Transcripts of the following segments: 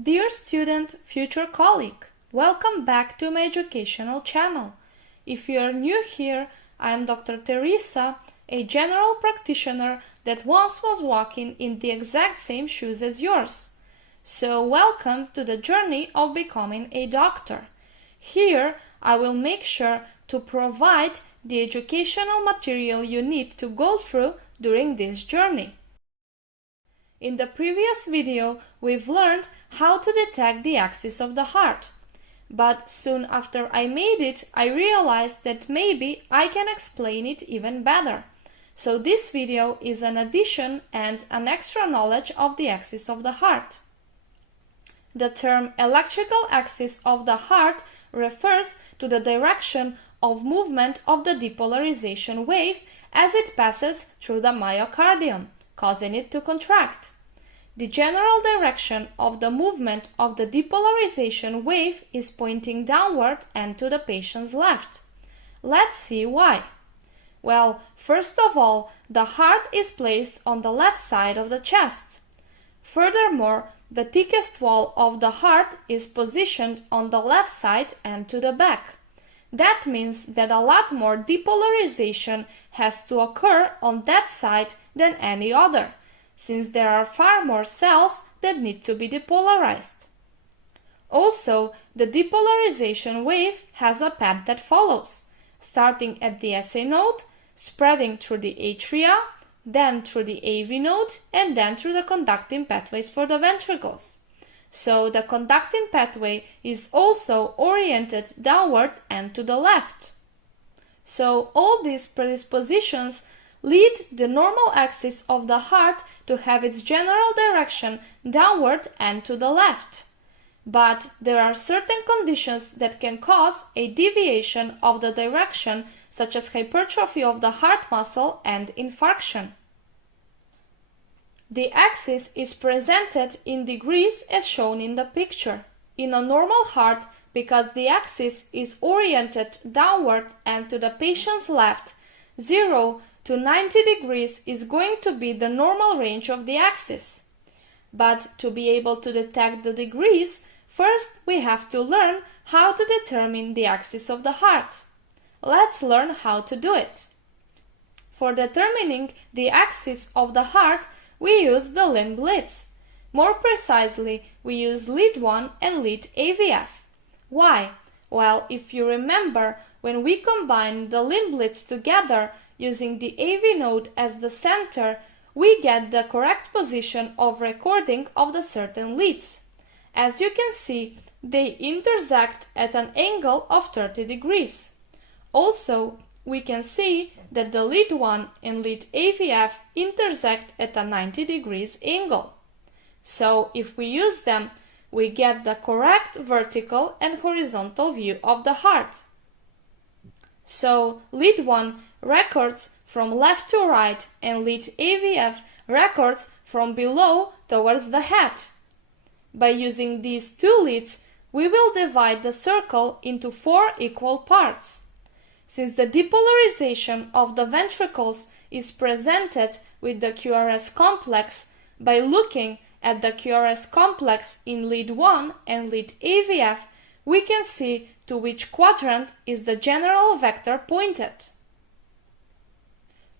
Dear student, future colleague, welcome back to my educational channel. If you are new here, I am Dr. Teresa, a general practitioner that once was walking in the exact same shoes as yours. So welcome to the journey of becoming a doctor. Here I will make sure to provide the educational material you need to go through during this journey. In the previous video, we've learned how to detect the axis of the heart. But soon after I made it, I realized that maybe I can explain it even better. So this video is an addition and an extra knowledge of the axis of the heart. The term electrical axis of the heart refers to the direction of movement of the depolarization wave as it passes through the myocardium, causing it to contract. The general direction of the movement of the depolarization wave is pointing downward and to the patient's left. Let's see why. Well, first of all, the heart is placed on the left side of the chest. Furthermore, the thickest wall of the heart is positioned on the left side and to the back. That means that a lot more depolarization has to occur on that side than any other, since there are far more cells that need to be depolarized. Also, the depolarization wave has a path that follows, starting at the SA node, spreading through the atria, then through the AV node, and then through the conducting pathways for the ventricles. So the conducting pathway is also oriented downward and to the left. So all these predispositions lead the normal axis of the heart to have its general direction downward and to the left. But there are certain conditions that can cause a deviation of the direction, such as hypertrophy of the heart muscle and infarction. The axis is presented in degrees as shown in the picture. In a normal heart, because the axis is oriented downward and to the patient's left, 0 to 90 degrees is going to be the normal range of the axis. But to be able to detect the degrees, first we have to learn how to determine the axis of the heart. Let's learn how to do it. For determining the axis of the heart, we use the limb leads. More precisely, we use lead 1 and lead AVF. Why? Well, if you remember, when we combine the limb leads together using the AV node as the center, we get the correct position of recording of the certain leads. As you can see, they intersect at an angle of 30 degrees. Also, we can see that the lead 1 and lead AVF intersect at a 90 degrees angle. So if we use them, we get the correct vertical and horizontal view of the heart. So lead 1 records from left to right and lead AVF records from below towards the head. By using these two leads, we will divide the circle into 4 equal parts. Since the depolarization of the ventricles is presented with the QRS complex, by looking at the QRS complex in lead 1 and lead AVF, we can see to which quadrant is the general vector pointed.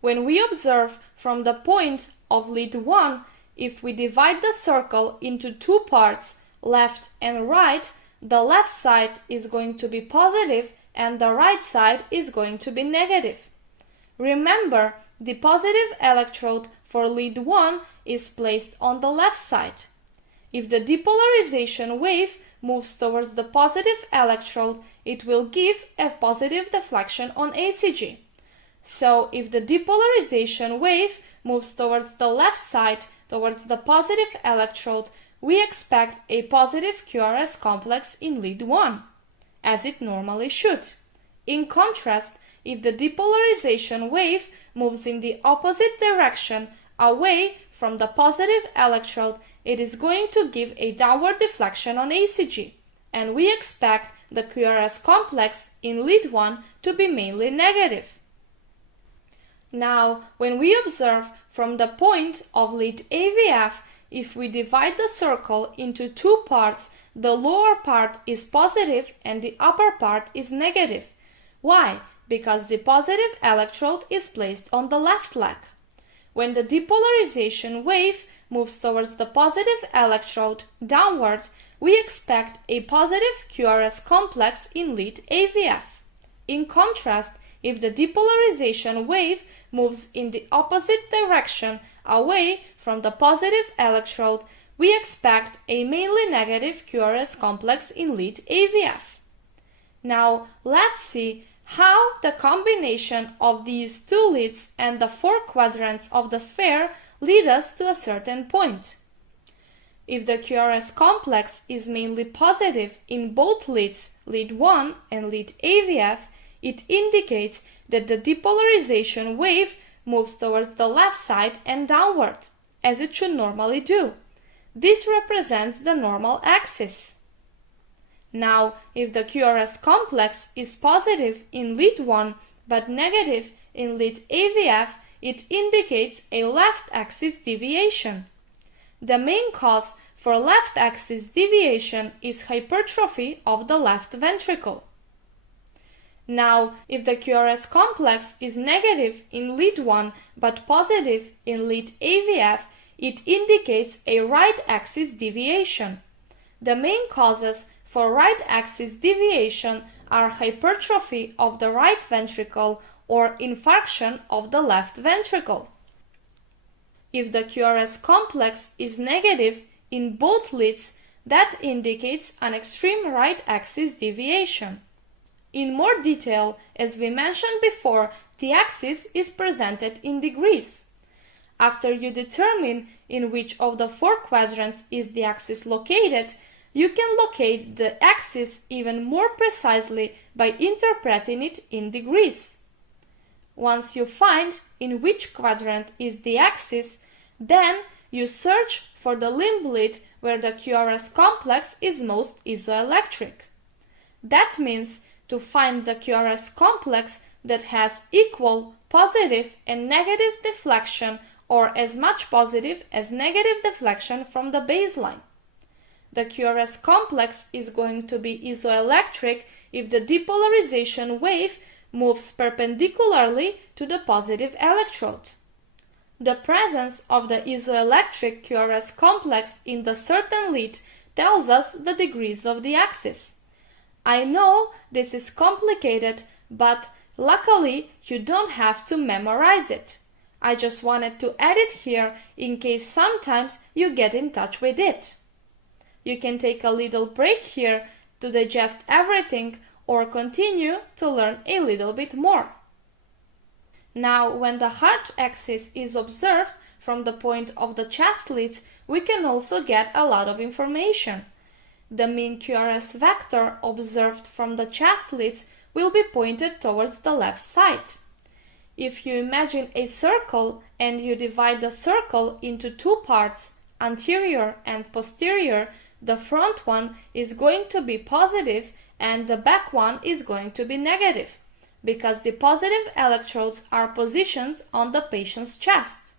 When we observe from the point of lead 1, if we divide the circle into 2 parts, left and right, the left side is going to be positive and the right side is going to be negative. Remember, the positive electrode for lead 1 is placed on the left side. If the depolarization wave moves towards the positive electrode, it will give a positive deflection on ECG. So if the depolarization wave moves towards the left side, towards the positive electrode, we expect a positive QRS complex in lead 1, as it normally should. In contrast, if the depolarization wave moves in the opposite direction, away from the positive electrode, it is going to give a downward deflection on ECG, and we expect the QRS complex in lead 1 to be mainly negative. Now, when we observe from the point of lead AVF, if we divide the circle into two parts, the lower part is positive and the upper part is negative. Why? Because the positive electrode is placed on the left leg. When the depolarization wave moves towards the positive electrode downward, we expect a positive QRS complex in lead AVF. In contrast, if the depolarization wave moves in the opposite direction away from the positive electrode, we expect a mainly negative QRS complex in lead AVF. Now let's see how the combination of these two leads and the four quadrants of the sphere lead us to a certain point. If the QRS complex is mainly positive in both leads, lead 1 and lead AVF, it indicates that the depolarization wave moves towards the left side and downward, as it should normally do. This represents the normal axis. Now, if the QRS complex is positive in lead 1 but negative in lead AVF, it indicates a left axis deviation. The main cause for left axis deviation is hypertrophy of the left ventricle. Now, if the QRS complex is negative in lead 1 but positive in lead AVF, it indicates a right axis deviation. The main causes for right axis deviation are hypertrophy of the right ventricle or infarction of the left ventricle. If the QRS complex is negative in both leads, that indicates an extreme right axis deviation. In more detail, as we mentioned before, the axis is presented in degrees. After you determine in which of the four quadrants is the axis located, you can locate the axis even more precisely by interpreting it in degrees. Once you find in which quadrant is the axis, then you search for the limb lead where the QRS complex is most isoelectric. That means to find the QRS complex that has equal positive and negative deflection or as much positive as negative deflection from the baseline. The QRS complex is going to be isoelectric if the depolarization wave moves perpendicularly to the positive electrode. The presence of the isoelectric QRS complex in the certain lead tells us the degrees of the axis. I know this is complicated, but luckily you don't have to memorize it. I just wanted to add it here in case sometimes you get in touch with it. You can take a little break here to digest everything or continue to learn a little bit more. Now, when the heart axis is observed from the point of the chest leads, we can also get a lot of information. The mean QRS vector observed from the chest leads will be pointed towards the left side. If you imagine a circle and you divide the circle into two parts, anterior and posterior, the front one is going to be positive and the back one is going to be negative, because the positive electrodes are positioned on the patient's chest.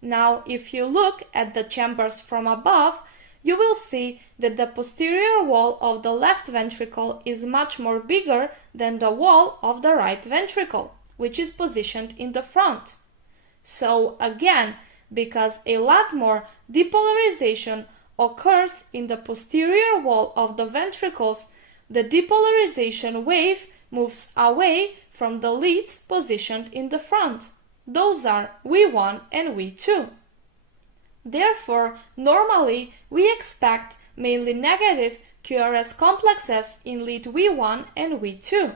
Now, if you look at the chambers from above, you will see that the posterior wall of the left ventricle is much more bigger than the wall of the right ventricle, which is positioned in the front. So again, because a lot more depolarization occurs in the posterior wall of the ventricles, the depolarization wave moves away from the leads positioned in the front. Those are V1 and V2. Therefore, normally we expect mainly negative QRS complexes in lead V1 and V2.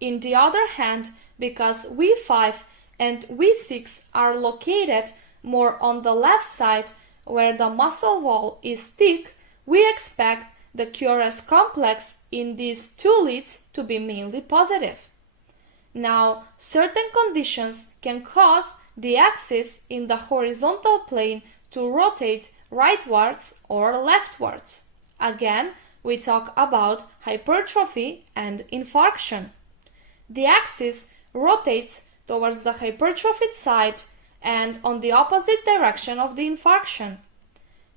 In the other hand, because V5 and V6 are located more on the left side where the muscle wall is thick, we expect the QRS complex in these two leads to be mainly positive. Now, certain conditions can cause the axis in the horizontal plane to rotate rightwards or leftwards. Again, we talk about hypertrophy and infarction. The axis rotates towards the hypertrophied side and on the opposite direction of the infarction.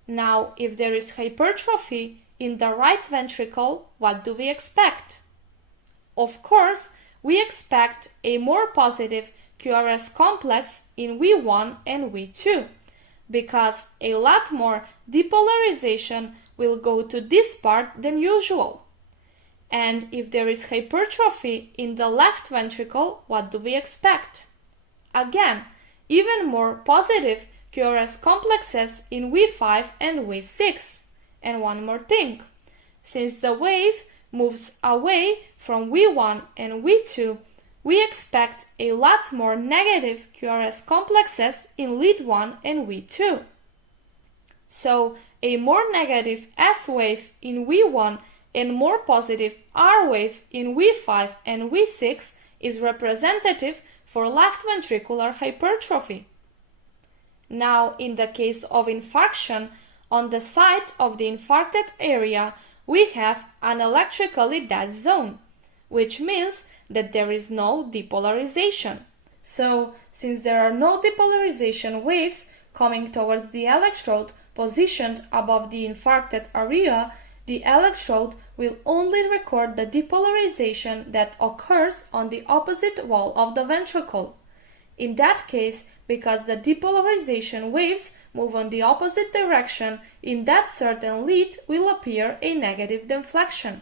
Now, if there is hypertrophy in the right ventricle, what do we expect? Of course, we expect a more positive QRS complex in V1 and V2, because a lot more depolarization will go to this part than usual. And if there is hypertrophy in the left ventricle, what do we expect? Again, even more positive QRS complexes in V5 and V6. And one more thing, since the wave moves away from V1 and V2, we expect a lot more negative QRS complexes in lead 1 and V2. So, a more negative S wave in V1 and more positive R wave in V5 and V6 is representative for left ventricular hypertrophy. Now, in the case of infarction, on the site of the infarcted area, we have an electrically dead zone, which means that there is no depolarization. So, since there are no depolarization waves coming towards the electrode positioned above the infarcted area, the electrode will only record the depolarization that occurs on the opposite wall of the ventricle. In that case, because the depolarization waves move on the opposite direction, in that certain lead will appear a negative deflection.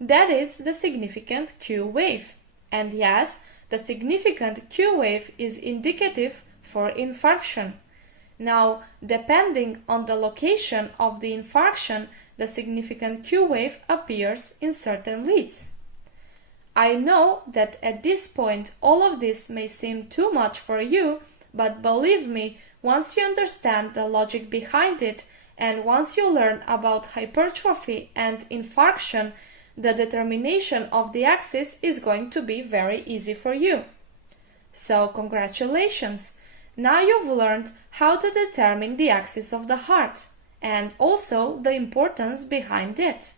That is the significant Q wave. And yes, the significant Q wave is indicative for infarction. Now, depending on the location of the infarction, the significant Q wave appears in certain leads. I know that at this point all of this may seem too much for you, but believe me, once you understand the logic behind it, and once you learn about hypertrophy and infarction, the determination of the axis is going to be very easy for you. So, congratulations! Now you've learned how to determine the axis of the heart, and also the importance behind it.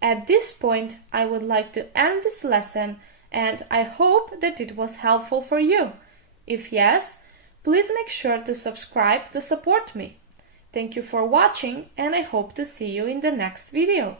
At this point, I would like to end this lesson, and I hope that it was helpful for you. If yes, please make sure to subscribe to support me. Thank you for watching, and I hope to see you in the next video.